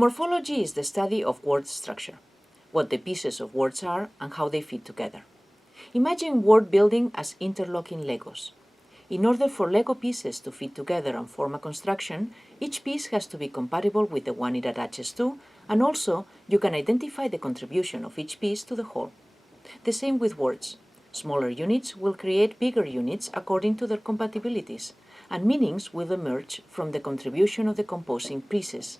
Morphology is the study of word structure, what the pieces of words are and how they fit together. Imagine word building as interlocking Legos. In order for Lego pieces to fit together and form a construction, each piece has to be compatible with the one it attaches to, and also you can identify the contribution of each piece to the whole. The same with words. Smaller units will create bigger units according to their compatibilities, and meanings will emerge from the contribution of the composing pieces,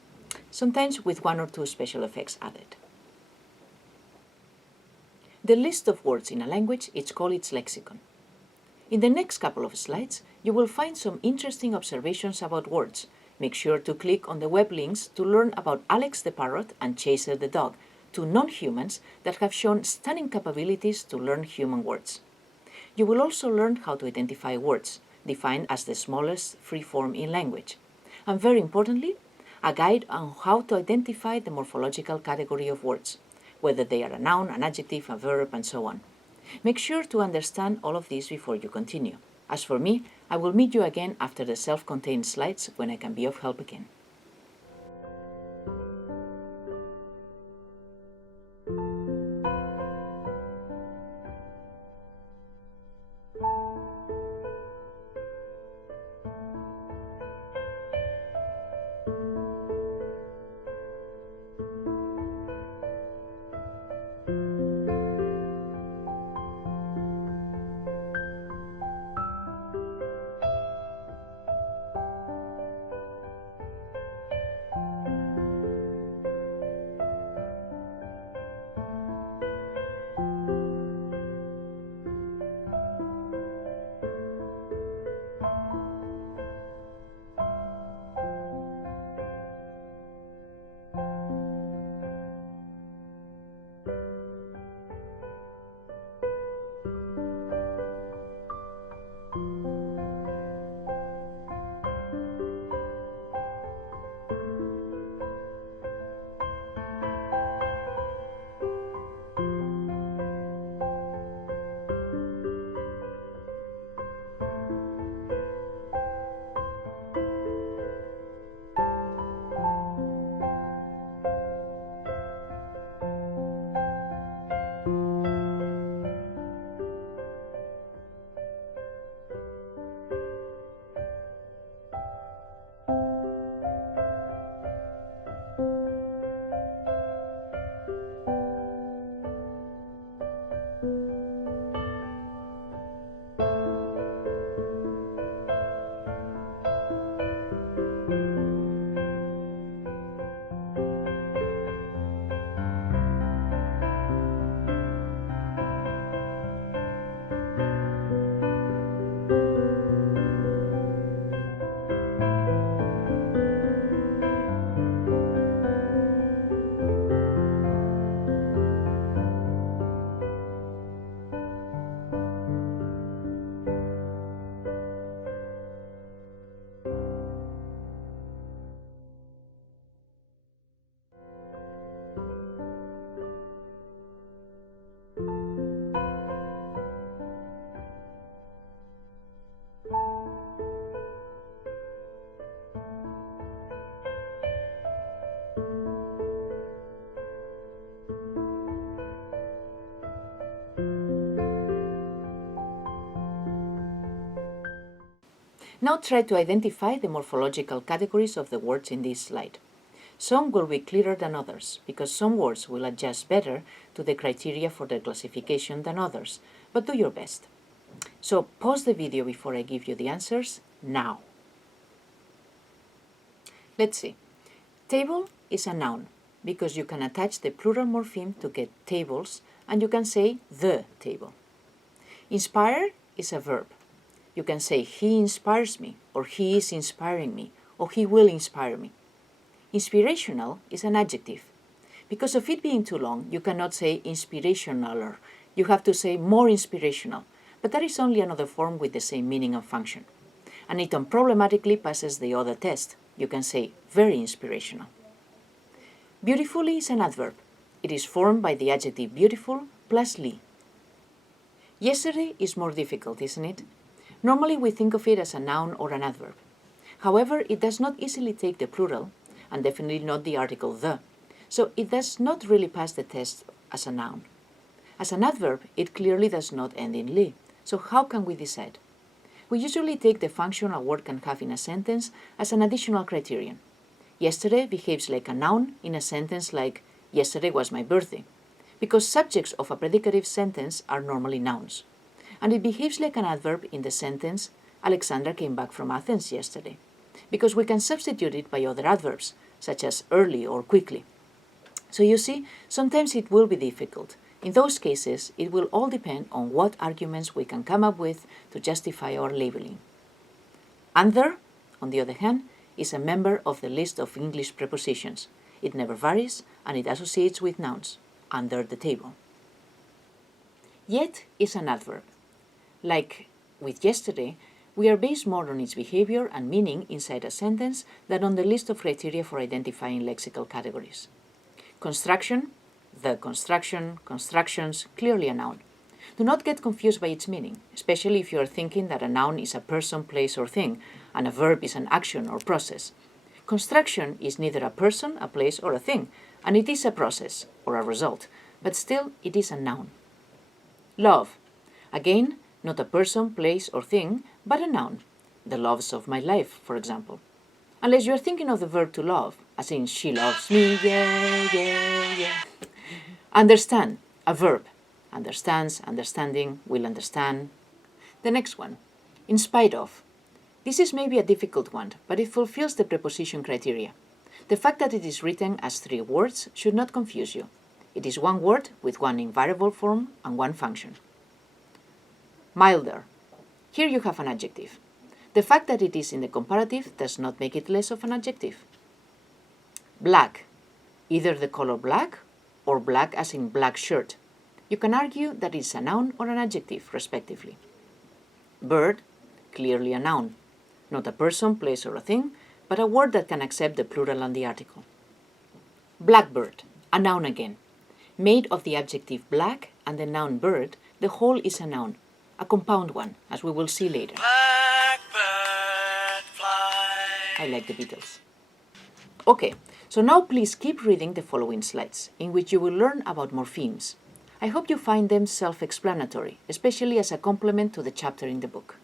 sometimes with one or two special effects added. The list of words in a language is called its lexicon. In the next couple of slides, you will find some interesting observations about words. Make sure to click on the web links to learn about Alex the parrot and Chaser the dog, two non-humans that have shown stunning capabilities to learn human words. You will also learn how to identify words, defined as the smallest free form in language. And very importantly, a guide on how to identify the morphological category of words, whether they are a noun, an adjective, a verb, and so on. Make sure to understand all of this before you continue. As for me, I will meet you again after the self-contained slides when I can be of help again. Now try to identify the morphological categories of the words in this slide. Some will be clearer than others, because some words will adjust better to the criteria for their classification than others, but do your best. So pause the video before I give you the answers now. Let's see. Table is a noun, because you can attach the plural morpheme to get tables, and you can say the table. Inspire is a verb. You can say he inspires me, or he is inspiring me, or he will inspire me. Inspirational is an adjective. Because of it being too long, you cannot say inspirationaler. You have to say more inspirational, but that is only another form with the same meaning and function. And it unproblematically passes the other test. You can say very inspirational. Beautifully is an adverb. It is formed by the adjective beautiful plus ly. Yesterday is more difficult, isn't it? Normally we think of it as a noun or an adverb. However, it does not easily take the plural, and definitely not the article the. So it does not really pass the test as a noun. As an adverb, it clearly does not end in -ly. So how can we decide? We usually take the function a word can have in a sentence as an additional criterion. Yesterday behaves like a noun in a sentence like, yesterday was my birthday, because subjects of a predicative sentence are normally nouns. And it behaves like an adverb in the sentence, Alexandra came back from Athens yesterday, because we can substitute it by other adverbs, such as early or quickly. So you see, sometimes it will be difficult. In those cases, it will all depend on what arguments we can come up with to justify our labeling. Under, on the other hand, is a member of the list of English prepositions. It never varies, and it associates with nouns, under the table. Yet is an adverb. Like with yesterday, we are based more on its behavior and meaning inside a sentence than on the list of criteria for identifying lexical categories. Construction, the construction, constructions, clearly a noun. Do not get confused by its meaning, especially if you are thinking that a noun is a person, place, or thing, and a verb is an action or process. Construction is neither a person, a place, or a thing, and it is a process, or a result, but still it is a noun. Love. Again, not a person, place, or thing, but a noun. The loves of my life, for example. Unless you are thinking of the verb to love, as in she loves me, yeah. Understand, a verb. Understands, understanding, will understand. The next one, in spite of. This is maybe a difficult one, but it fulfills the preposition criteria. The fact that it is written as 3 words should not confuse you. It is one word with one invariable form and one function. Milder. Here you have an adjective. The fact that it is in the comparative does not make it less of an adjective. Black. Either the color black or black as in black shirt. You can argue that it's a noun or an adjective, respectively. Bird. Clearly a noun. Not a person, place, or a thing, but a word that can accept the plural and the article. Blackbird. A noun again. Made of the adjective black and the noun bird, the whole is a noun. A compound one, as we will see later. Blackbird fly. I like the Beatles. Okay, so now please keep reading the following slides, in which you will learn about morphemes. I hope you find them self-explanatory, especially as a complement to the chapter in the book.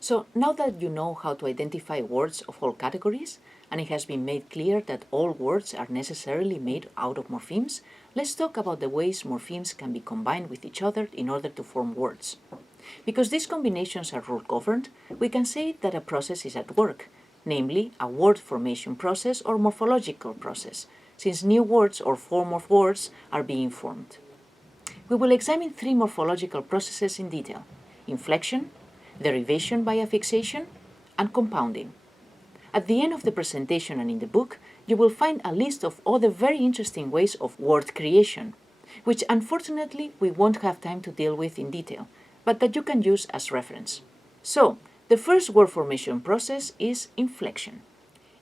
So now that you know how to identify words of all categories, and it has been made clear that all words are necessarily made out of morphemes, let's talk about the ways morphemes can be combined with each other in order to form words. Because these combinations are rule-governed, we can say that a process is at work, namely a word formation process or morphological process, since new words or form of words are being formed. We will examine 3 morphological processes in detail: inflection, derivation via fixation, and compounding. At the end of the presentation and in the book, you will find a list of other very interesting ways of word creation, which unfortunately we won't have time to deal with in detail, but that you can use as reference. So, the first word formation process is inflection.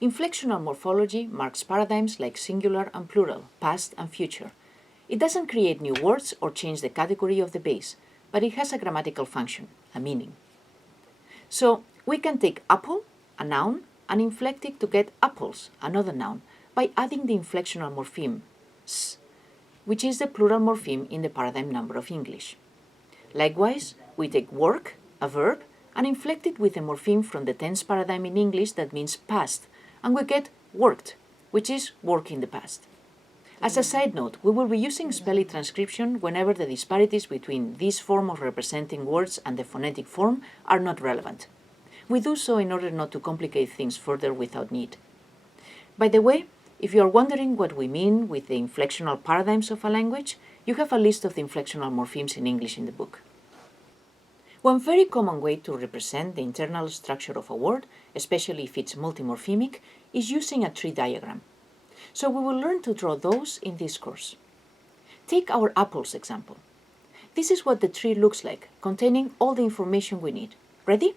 Inflectional morphology marks paradigms like singular and plural, past and future. It doesn't create new words or change the category of the base, but it has a grammatical function, a meaning. So we can take apple, a noun, and inflect it to get apples, another noun, by adding the inflectional morpheme s, which is the plural morpheme in the paradigm number of English. Likewise, we take work, a verb, and inflect it with a morpheme from the tense paradigm in English that means past, and we get worked, which is work in the past. As a side note, we will be using spelling transcription whenever the disparities between this form of representing words and the phonetic form are not relevant. We do so in order not to complicate things further without need. By the way, if you are wondering what we mean with the inflectional paradigms of a language, you have a list of the inflectional morphemes in English in the book. One very common way to represent the internal structure of a word, especially if it's multimorphemic, is using a tree diagram. So we will learn to draw those in this course. Take our apples example. This is what the tree looks like, containing all the information we need. Ready?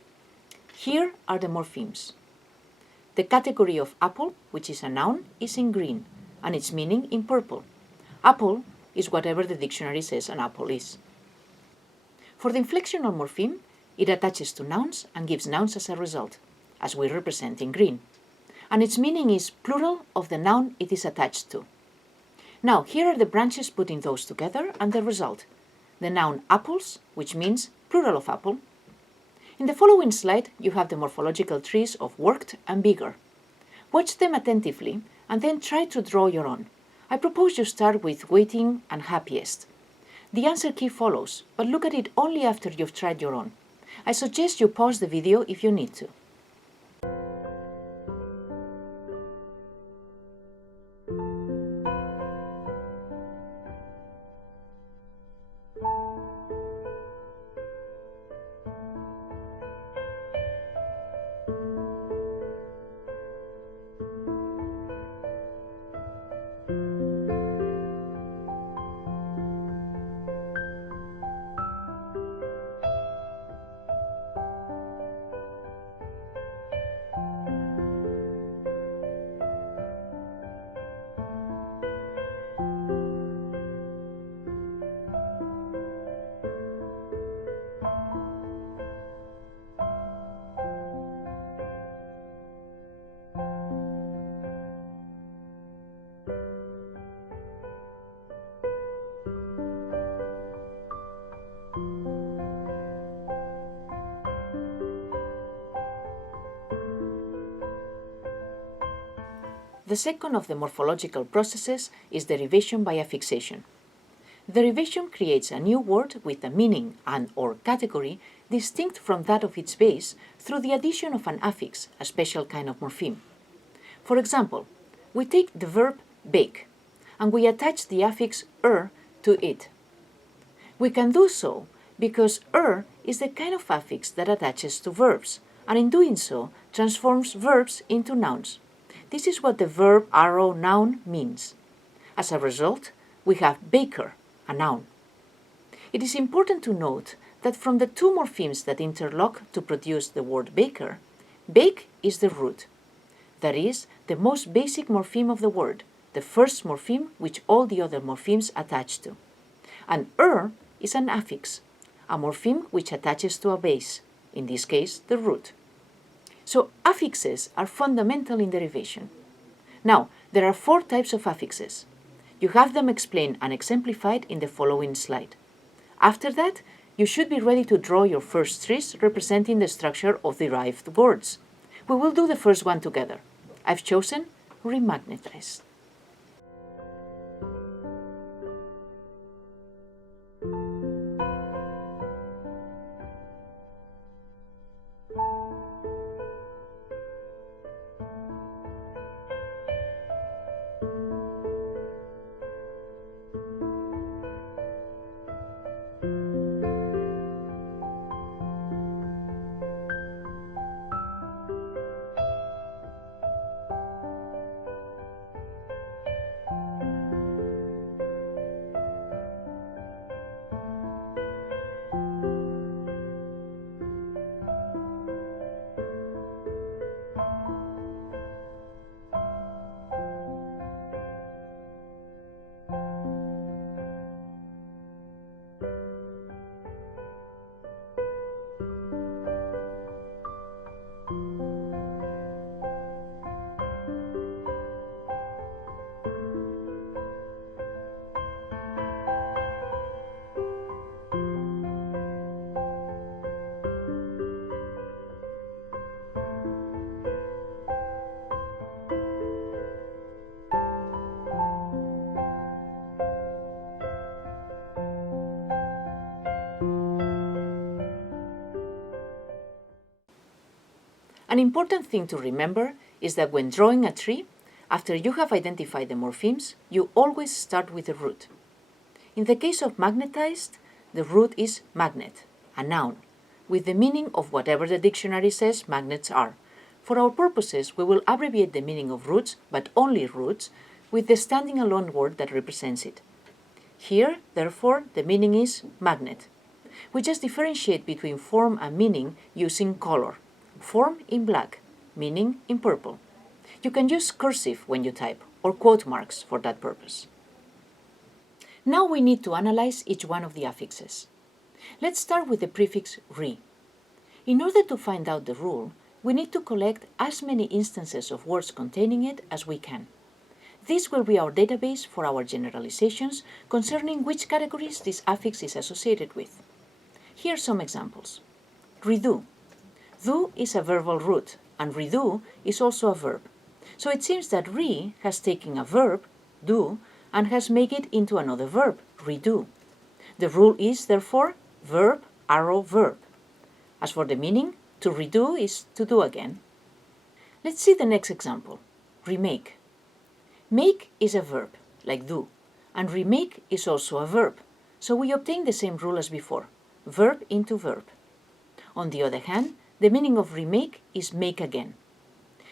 Here are the morphemes. The category of apple, which is a noun, is in green, and its meaning in purple. Apple is whatever the dictionary says an apple is. For the inflectional morpheme, it attaches to nouns and gives nouns as a result, as we represent in green. And its meaning is plural of the noun it is attached to. Now, here are the branches putting those together and the result. The noun apples, which means plural of apple. In the following slide, you have the morphological trees of worked and bigger. Watch them attentively and then try to draw your own. I propose you start with waiting and happiest. The answer key follows, but look at it only after you've tried your own. I suggest you pause the video if you need to. The second of the morphological processes is derivation by affixation. Derivation creates a new word with a meaning and/or category distinct from that of its base through the addition of an affix, a special kind of morpheme. For example, we take the verb bake and we attach the affix to it. We can do so because is the kind of affix that attaches to verbs, and in doing so transforms verbs into nouns. This is what the verb arrow noun means. As a result, we have baker, a noun. It is important to note that from the two morphemes that interlock to produce the word baker, bake is the root. That is, the most basic morpheme of the word, the first morpheme which all the other morphemes attach to. And is an affix, a morpheme which attaches to a base, in this case the root. So affixes are fundamental in derivation. Now, there are 4 types of affixes. You have them explained and exemplified in the following slide. After that, you should be ready to draw your first trees representing the structure of derived words. We will do the first one together. I've chosen remagnetize. An important thing to remember is that when drawing a tree, after you have identified the morphemes, you always start with the root. In the case of magnetized, the root is magnet, a noun, with the meaning of whatever the dictionary says magnets are. For our purposes, we will abbreviate the meaning of roots, but only roots, with the standing alone word that represents it. Here, therefore, the meaning is magnet. We just differentiate between form and meaning using color. Form in black, meaning in purple. You can use cursive when you type, or quote marks for that purpose. Now we need to analyze each one of the affixes. Let's start with the prefix re. In order to find out the rule, we need to collect as many instances of words containing it as we can. This will be our database for our generalizations concerning which categories this affix is associated with. Here are some examples. Redo. Do is a verbal root, and redo is also a verb. So it seems that re has taken a verb, do, and has made it into another verb, redo. The rule is, therefore, verb, arrow, verb. As for the meaning, to redo is to do again. Let's see the next example. Remake. Make is a verb, like do, and remake is also a verb. So we obtain the same rule as before, verb into verb. On the other hand, the meaning of remake is make again.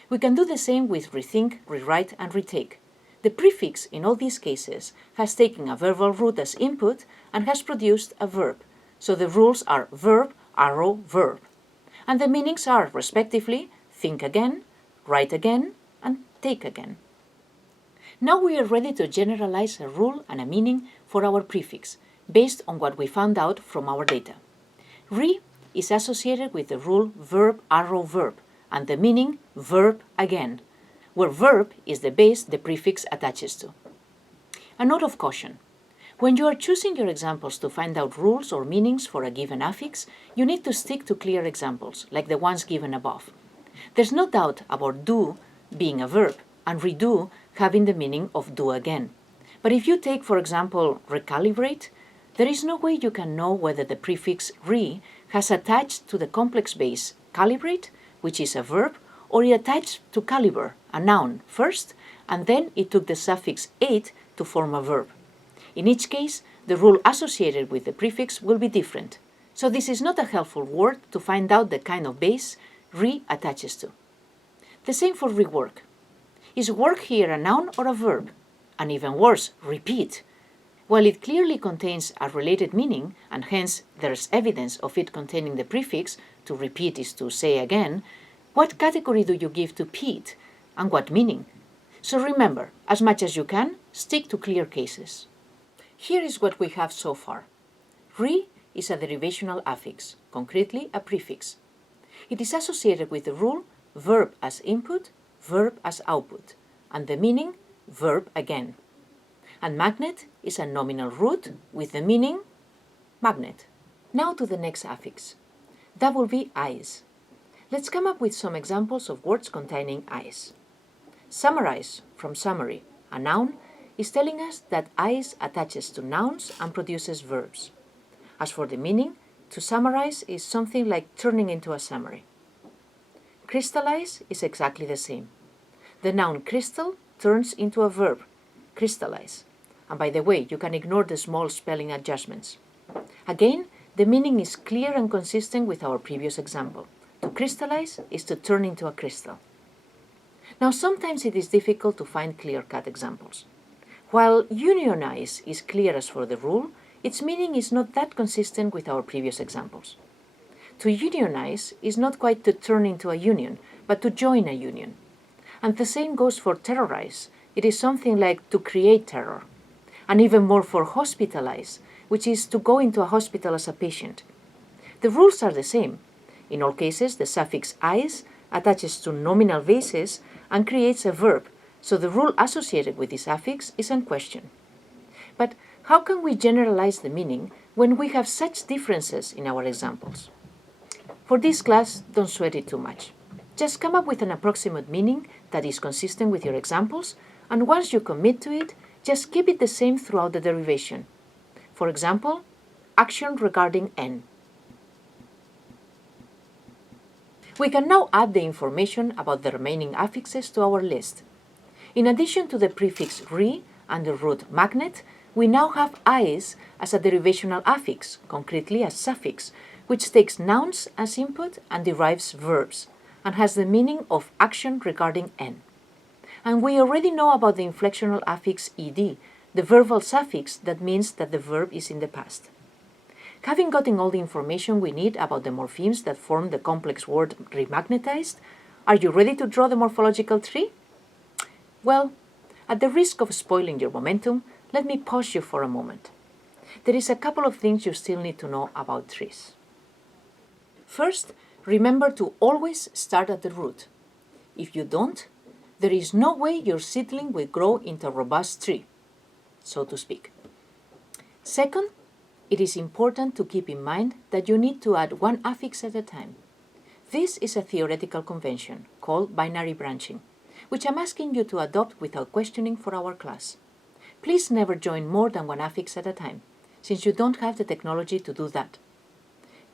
We can do the same with rethink, rewrite, and retake. The prefix in all these cases has taken a verbal root as input and has produced a verb. So the rules are verb, arrow, verb. And the meanings are, respectively, think again, write again, and take again. Now we are ready to generalize a rule and a meaning for our prefix, based on what we found out from our data. Re is associated with the rule verb, arrow, verb, and the meaning verb again, where verb is the base the prefix attaches to. A note of caution. When you are choosing your examples to find out rules or meanings for a given affix, you need to stick to clear examples, like the ones given above. There's no doubt about do being a verb and redo having the meaning of do again. But if you take, for example, recalibrate, there is no way you can know whether the prefix re has attached to the complex base calibrate, which is a verb, or it attached to caliber, a noun, first, and then it took the suffix ate to form a verb. In each case, the rule associated with the prefix will be different, so this is not a helpful word to find out the kind of base re attaches to. The same for rework. Is work here a noun or a verb? And even worse, repeat. While it clearly contains a related meaning, and hence there's evidence of it containing the prefix, to repeat is to say again, what category do you give to peat, and what meaning? So remember, as much as you can, stick to clear cases. Here is what we have so far. Re is a derivational affix, concretely a prefix. It is associated with the rule verb as input, verb as output, and the meaning verb again. And magnet is a nominal root with the meaning magnet. Now to the next affix. That will be eyes. Let's come up with some examples of words containing eyes. Summarize, from summary, a noun, is telling us that eyes attaches to nouns and produces verbs. As for the meaning, to summarize is something like turning into a summary. Crystallize is exactly the same. The noun crystal turns into a verb, crystallize. And by the way, you can ignore the small spelling adjustments. Again, the meaning is clear and consistent with our previous example. To crystallize is to turn into a crystal. Now, sometimes it is difficult to find clear-cut examples. While unionize is clear as for the rule, its meaning is not that consistent with our previous examples. To unionize is not quite to turn into a union, but to join a union. And the same goes for terrorize. It is something like to create terror. And even more for hospitalize, which is to go into a hospital as a patient. The rules are the same. In all cases, the suffix "-ize" attaches to nominal bases and creates a verb, so the rule associated with this affix is unquestioned. But how can we generalize the meaning when we have such differences in our examples? For this class, don't sweat it too much. Just come up with an approximate meaning that is consistent with your examples, and once you commit to it, just keep it the same throughout the derivation. For example, action regarding n. We can now add the information about the remaining affixes to our list. In addition to the prefix re and the root magnet, we now have is as a derivational affix, concretely a suffix, which takes nouns as input and derives verbs, and has the meaning of action regarding n. And we already know about the inflectional affix ed, the verbal suffix that means that the verb is in the past. Having gotten all the information we need about the morphemes that form the complex word remagnetized, are you ready to draw the morphological tree? Well, at the risk of spoiling your momentum, let me pause you for a moment. There is a couple of things you still need to know about trees. First, remember to always start at the root. If you don't, there is no way your seedling will grow into a robust tree, so to speak. Second, it is important to keep in mind that you need to add one affix at a time. This is a theoretical convention called binary branching, which I'm asking you to adopt without questioning for our class. Please never join more than one affix at a time, since you don't have the technology to do that.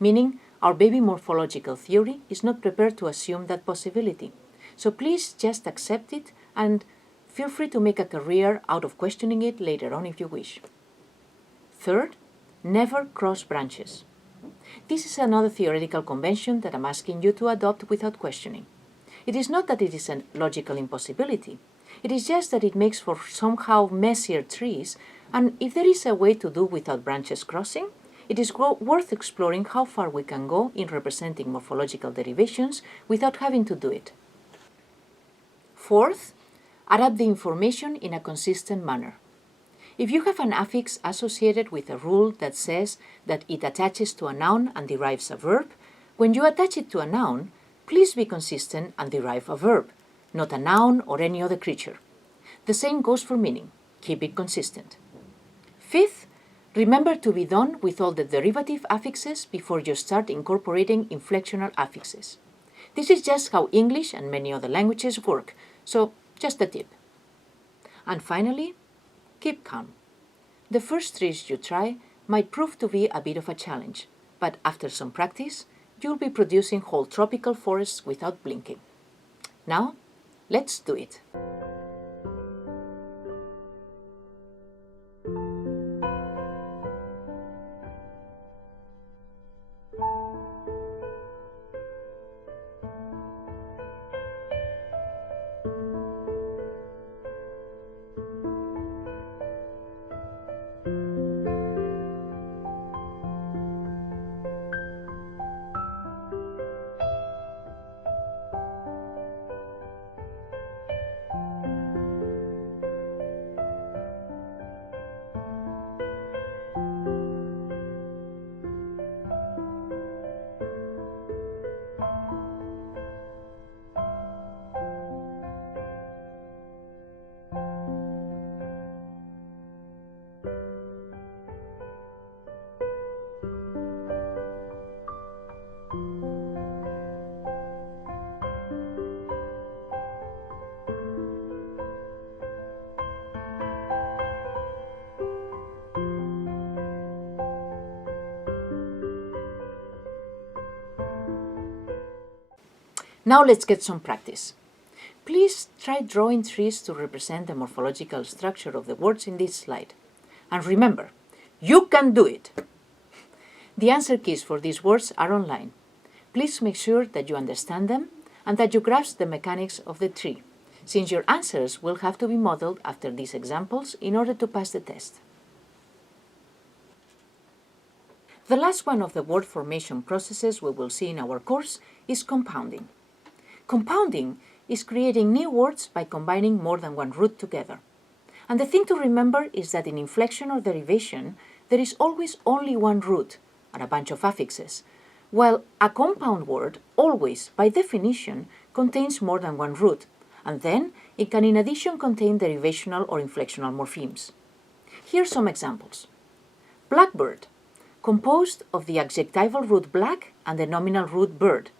Meaning, our baby morphological theory is not prepared to assume that possibility. So please just accept it and feel free to make a career out of questioning it later on if you wish. Third, never cross branches. This is another theoretical convention that I'm asking you to adopt without questioning. It is not that it is a logical impossibility. It is just that it makes for somehow messier trees, and if there is a way to do without branches crossing, it is worth exploring how far we can go in representing morphological derivations without having to do it. Fourth, add up the information in a consistent manner. If you have an affix associated with a rule that says that it attaches to a noun and derives a verb, when you attach it to a noun, please be consistent and derive a verb, not a noun or any other creature. The same goes for meaning. Keep it consistent. Fifth, remember to be done with all the derivative affixes before you start incorporating inflectional affixes. This is just how English and many other languages work, so just a tip. And finally, keep calm. The first trees you try might prove to be a bit of a challenge, but after some practice, you'll be producing whole tropical forests without blinking. Now, let's do it. Now let's get some practice. Please try drawing trees to represent the morphological structure of the words in this slide. And remember, you can do it! The answer keys for these words are online. Please make sure that you understand them and that you grasp the mechanics of the tree, since your answers will have to be modeled after these examples in order to pass the test. The last one of the word formation processes we will see in our course is compounding. Compounding is creating new words by combining more than one root together. And the thing to remember is that in inflection or derivation, there is always only one root and a bunch of affixes, while a compound word always, by definition, contains more than one root, and then it can in addition contain derivational or inflectional morphemes. Here are some examples. Blackbird, composed of the adjectival root black and the nominal root bird.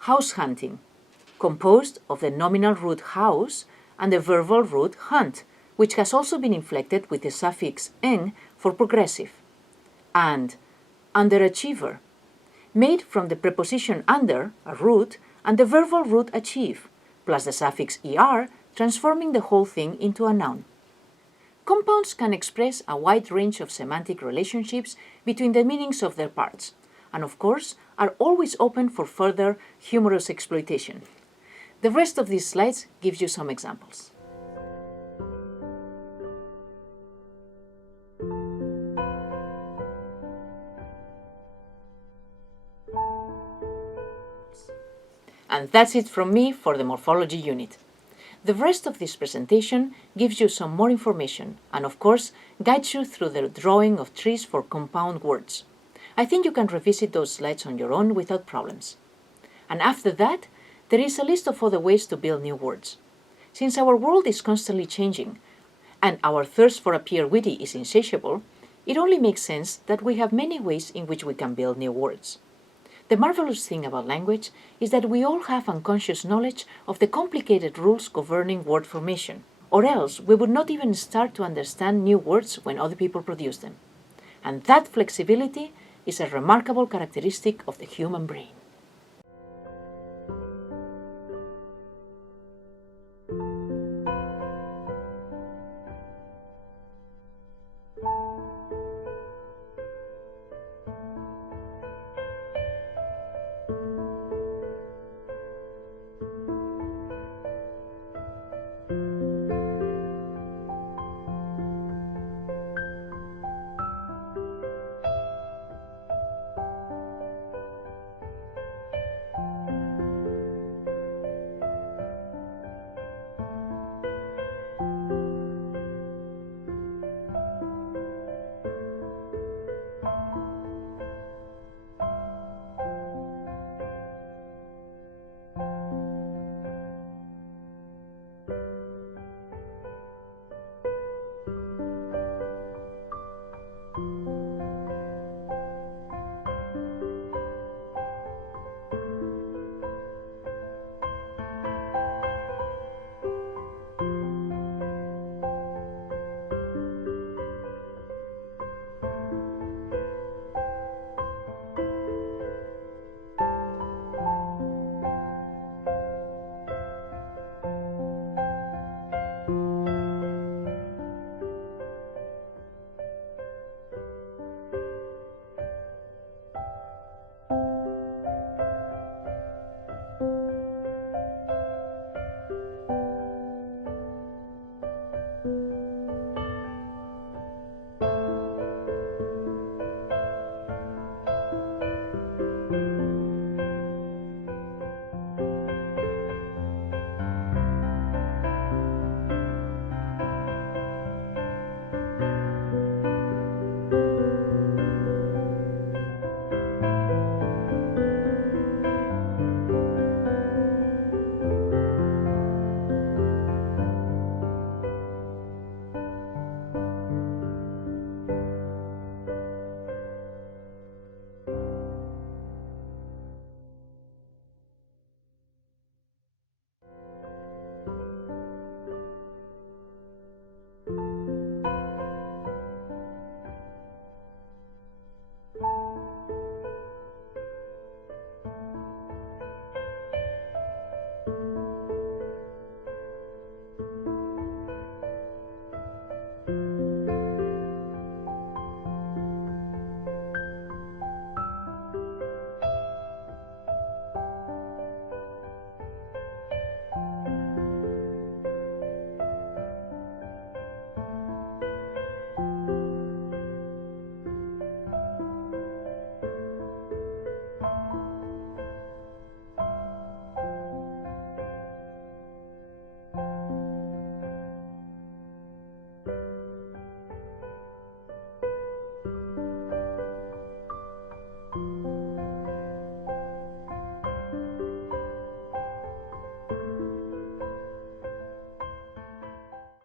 House hunting, composed of the nominal root house and the verbal root hunt, which has also been inflected with the suffix "ing" for progressive. And underachiever, made from the preposition under, a root, and the verbal root achieve, plus the suffix er, transforming the whole thing into a noun. Compounds can express a wide range of semantic relationships between the meanings of their parts, and of course are always open for further humorous exploitation. The rest of these slides gives you some examples. And that's it from me for the Morphology unit. The rest of this presentation gives you some more information and, of course, guides you through the drawing of trees for compound words. I think you can revisit those slides on your own without problems. And after that, there is a list of other ways to build new words. Since our world is constantly changing, and our thirst for appear witty is insatiable, it only makes sense that we have many ways in which we can build new words. The marvelous thing about language is that we all have unconscious knowledge of the complicated rules governing word formation, or else we would not even start to understand new words when other people produce them. And that flexibility is a remarkable characteristic of the human brain.